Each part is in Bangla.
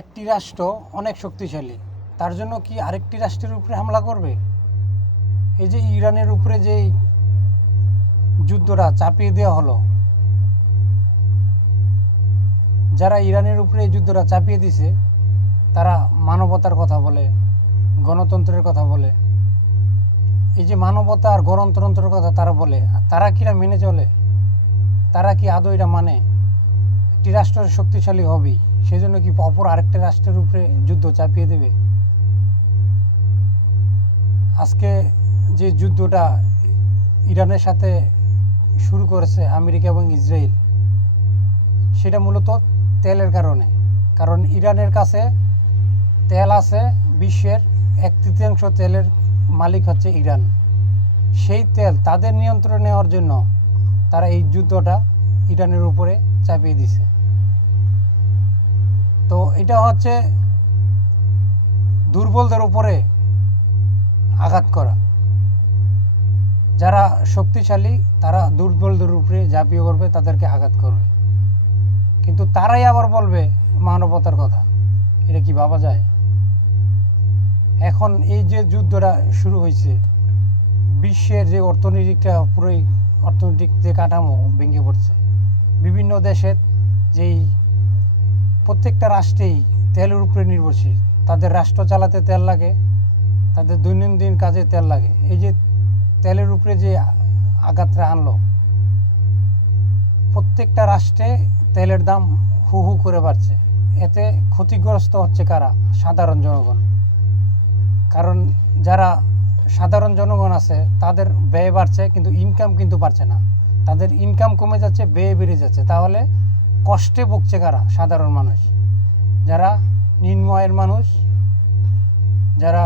একটি রাষ্ট্র অনেক শক্তিশালী, তার জন্য কি আরেকটি রাষ্ট্রের উপরে হামলা করবে? এই যে ইরানের উপরে যে যুদ্ধটা চাপিয়ে দেওয়া হলো, যারা ইরানের উপরে এই যুদ্ধটা চাপিয়ে দিছে তারা মানবতার কথা বলে, গণতন্ত্রের কথা বলে। এই যে মানবতা আর গণতন্ত্রের কথা তারা বলে, তারা কিরা মেনে চলে? তারা কি আদৌ এটা মানে? একটি রাষ্ট্র শক্তিশালী হবেই, সেই জন্য কি অপর আরেকটা রাষ্ট্রের উপরে যুদ্ধ চাপিয়ে দেবে? আজকে যে যুদ্ধটা ইরানের সাথে শুরু করেছে আমেরিকা এবং ইসরায়েল, সেটা মূলত তেলের কারণে। কারণ ইরানের কাছে তেল আছে, বিশ্বের 1/3 তেলের মালিক হচ্ছে ইরান। সেই তেল তাদের নিয়ন্ত্রণে নেওয়ার জন্য তারা এই যুদ্ধটা ইরানের উপরে চাপিয়ে দিছে। তো এটা হচ্ছে দুর্বলদের উপরে আঘাত করা। যারা শক্তিশালী তারা দুর্বলদের উপরে ঝাঁপিয়ে পড়বে, তাদেরকে আঘাত করবে। কিন্তু তারাই আবার বলবে মানবতার কথা। এটা কি ভাবা যায়? এখন এই যে যুদ্ধটা শুরু হয়েছে, বিশ্বের যে অর্থনৈতিকটা পুরোই অর্থনৈতিক যে কাঠামো ভেঙে পড়ছে। বিভিন্ন দেশের যেই প্রত্যেকটা রাষ্ট্রেই তেলের উপরে নির্ভরশীল। তাদের রাষ্ট্র চালাতে তেল লাগে, তাদের দৈনন্দিন কাজে তেল লাগে। এই যে তেলের উপরে যে আঘাতটা আনলো, প্রত্যেকটা রাষ্ট্রে তেলের দাম হু হু করে বাড়ছে। এতে ক্ষতিগ্রস্ত হচ্ছে কারা? সাধারণ জনগণ। কারণ যারা সাধারণ জনগণ আছে তাদের ব্যয় বাড়ছে, কিন্তু ইনকাম কিন্তু বাড়ছে না। তাদের ইনকাম কমে যাচ্ছে, ব্যয় বেড়ে যাচ্ছে। তাহলে কষ্টে ভুগছে কারা? সাধারণ মানুষ, যারা নিম্ন আয়ের মানুষ, যারা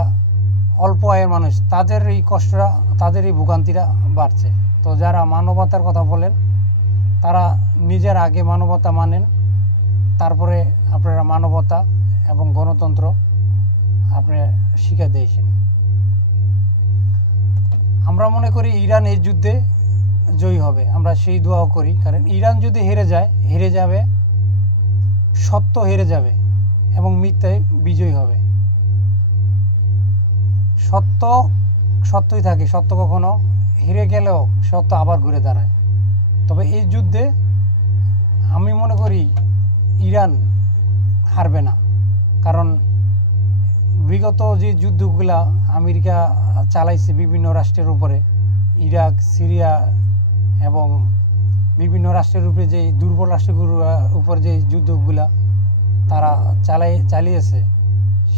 অল্প আয়ের মানুষ, তাদের এই কষ্টটা, তাদের এই ভোগান্তিটা বাড়ছে। তো যারা মানবতার কথা বলেন, তারা নিজের আগে মানবতা মানেন, তারপরে আপনারা মানবতা এবং গণতন্ত্র আপনি শিখে দিয়েছেন। আমরা মনে করি ইরান এই যুদ্ধে জয়ী হবে, আমরা সেই দোয়াও করি। কারণ ইরান যদি হেরে যায়, হেরে যাবে, সত্য হেরে যাবে এবং মিথ্যায় বিজয়ী হবে। সত্য সত্যই থাকে, সত্য কখনো হেরে গেলেও সত্য আবার ঘুরে দাঁড়ায়। তবে এই যুদ্ধে আমি মনে করি ইরান হারবে না। কারণ বিগত যে যুদ্ধগুলা আমেরিকা চালাইছে বিভিন্ন রাষ্ট্রের উপরে, ইরাক, সিরিয়া এবং বিভিন্ন রাষ্ট্রের উপরে যে দুর্বল রাষ্ট্রগুলোর উপর যে যুদ্ধগুলা তারা চালিয়েছে,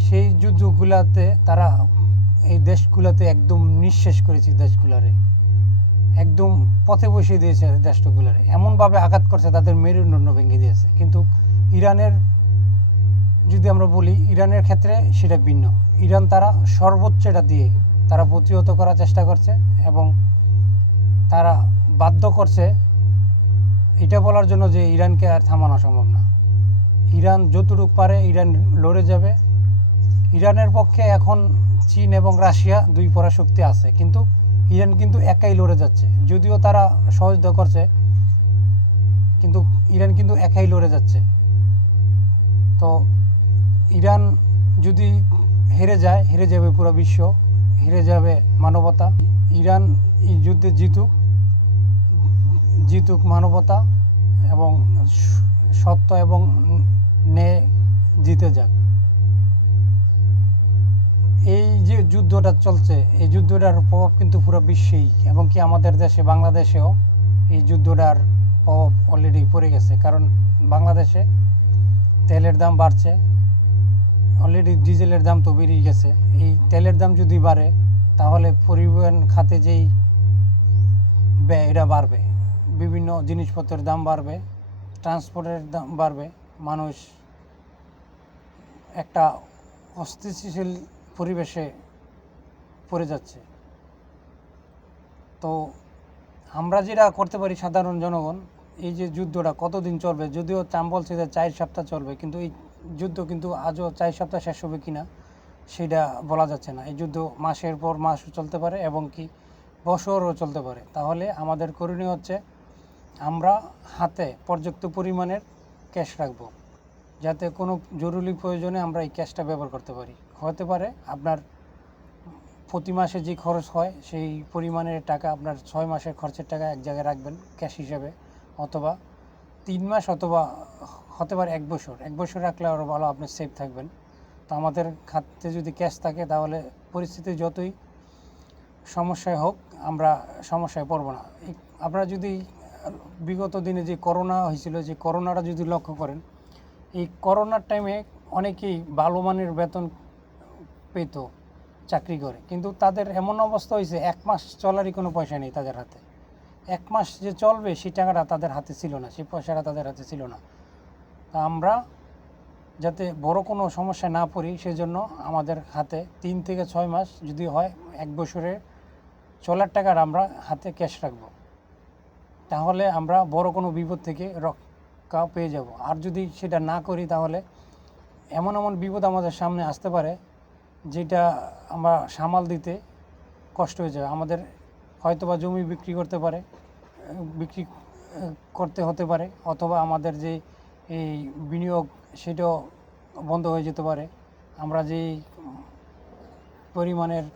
সেই যুদ্ধগুলাতে তারা এই দেশগুলোতে একদম নিঃশেষ করেছে। দেশগুলারে একদম পথে বসিয়ে দিয়েছে। দেশগুলারে এমনভাবে আঘাত করছে, তাদের মেরুদণ্ড ভেঙে দিয়েছে। কিন্তু ইরানের যদি আমরা বলি, ইরানের ক্ষেত্রে সেটা ভিন্ন। ইরান তারা সর্বোচ্চটা দিয়ে তারা প্রতিহত করার চেষ্টা করছে এবং তারা বাধ্য করছে এটা বলার জন্য যে ইরানকে আর থামানো সম্ভব না। ইরান যতটুকু পারে ইরান লড়ে যাবে। ইরানের পক্ষে এখন চীন এবং রাশিয়া দুই পরাশক্তি আছে, কিন্তু ইরান কিন্তু একাই লড়ে যাচ্ছে। যদিও তারা সহযোগিতা করছে, কিন্তু ইরান কিন্তু একাই লড়ে যাচ্ছে। তো ইরান যদি হেরে যায়, হেরে যাবে পুরো বিশ্ব, হেরে যাবে মানবতা। ইরান এই যুদ্ধে জিতুক মানবতা এবং সত্য এবং ন্যায় জিতে যাক। এই যে যুদ্ধটা চলছে, এই যুদ্ধটার প্রভাব কিন্তু পুরো বিশ্বেই, এবং কি আমাদের দেশে বাংলাদেশেও এই যুদ্ধটার প্রভাব অলরেডি পড়ে গেছে। কারণ বাংলাদেশে তেলের দাম বাড়ছে, অলরেডি ডিজেলের দাম তো বেড়েই গেছে। এই তেলের দাম যদি বাড়ে, তাহলে পরিবহন খাতে যেই ব্যয় এটা বাড়বে, বিভিন্ন জিনিসপত্রের দাম বাড়বে, ট্রান্সপোর্টের দাম বাড়বে। মানুষ একটা অস্থিতিশীল পরিবেশে পড়ে যাচ্ছে। তো আমরা যেটা করতে পারি সাধারণ জনগণ, এই যে যুদ্ধটা কতদিন চলবে, যদিও চাম বলছে যে 4 সপ্তাহ চলবে, কিন্তু এই যুদ্ধ কিন্তু আজও 4 সপ্তাহ শেষ হবে কিনা সেটা বলা যাচ্ছে না। এই যুদ্ধ মাসের পর মাস চলতে পারে এবং কি বছরও চলতে পারে। তাহলে আমাদের করণীয় হচ্ছে আমরা হাতে পর্যাপ্ত পরিমাণের ক্যাশ রাখবো। যাতে কোনো জরুরি প্রয়োজনে আমরা এই ক্যাশটা ব্যবহার করতে পারি। হতে পারে আপনার প্রতি মাসে যে খরচ হয় সেই পরিমাণের টাকা আপনার 6 মাসের খরচের টাকা এক জায়গায় রাখবেন ক্যাশ হিসেবে, অথবা 3 মাস, অথবা হতে পারে 1 বছর। 1 বছর রাখলে আরও ভালো, আপনি সেফ থাকবেন। তো আমাদের খাতে যদি ক্যাশ থাকে তাহলে পরিস্থিতি যতই সমস্যায় হোক আমরা সমস্যায় পড়ব না। আপনারা যদি বিগত দিনে যে করোনা হয়েছিল, যে করোনাটা যদি লক্ষ্য করেন, এই করোনার টাইমে অনেকেই ভালো মানের বেতন পেত চাকরি করে, কিন্তু তাদের এমন অবস্থা হয়েছে 1 মাস চলারই কোনো পয়সা নেই তাদের হাতে। 1 মাস যে চলবে সেই টাকাটা তাদের হাতে ছিল না, সেই পয়সাটা তাদের হাতে ছিল না। তা আমরা যাতে বড় কোনো সমস্যায় না পড়ি সেজন্য আমাদের হাতে 3 থেকে 6 মাস, যদি হয় 1 বছরের চলার টাকার আমরা হাতে ক্যাশ রাখবো, তাহলে আমরা বড় কোনো বিপদ থেকে রক্ষা পেয়ে যাব। আর যদি সেটা না করি তাহলে এমন এমন বিপদ আমাদের সামনে আসতে পারে যেটা আমরা সামাল দিতে কষ্ট হয়ে যাবে। আমাদের হয়তোবা জমি বিক্রি করতে হতে পারে, অথবা আমাদের যে এই বিনিয়োগ সেটাও বন্ধ হয়ে যেতে পারে। আমরা যেই পরিমাণের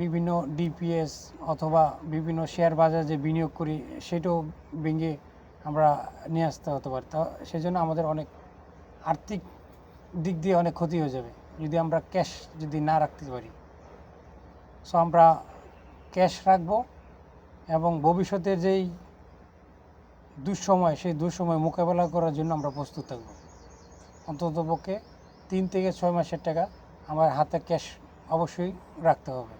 বিভিন্ন ডিপিএস অথবা বিভিন্ন শেয়ার বাজার যে বিনিয়োগ করি সেটাও ভেঙে আমরা নিয়ে আসতে হতে পারে। তা সেজন্য আমাদের অনেক আর্থিক দিক দিয়ে অনেক ক্ষতি হয়ে যাবে যদি আমরা ক্যাশ যদি না রাখতে পারি। সো আমরা ক্যাশ রাখবো এবং ভবিষ্যতের যেই দুঃসময়, সেই দুঃসময় মোকাবেলা করার জন্য আমরা প্রস্তুত থাকবো। অন্ততপক্ষে 3 থেকে 6 মাসের টাকা আমার হাতে ক্যাশ অবশ্যই রাখতে হবে।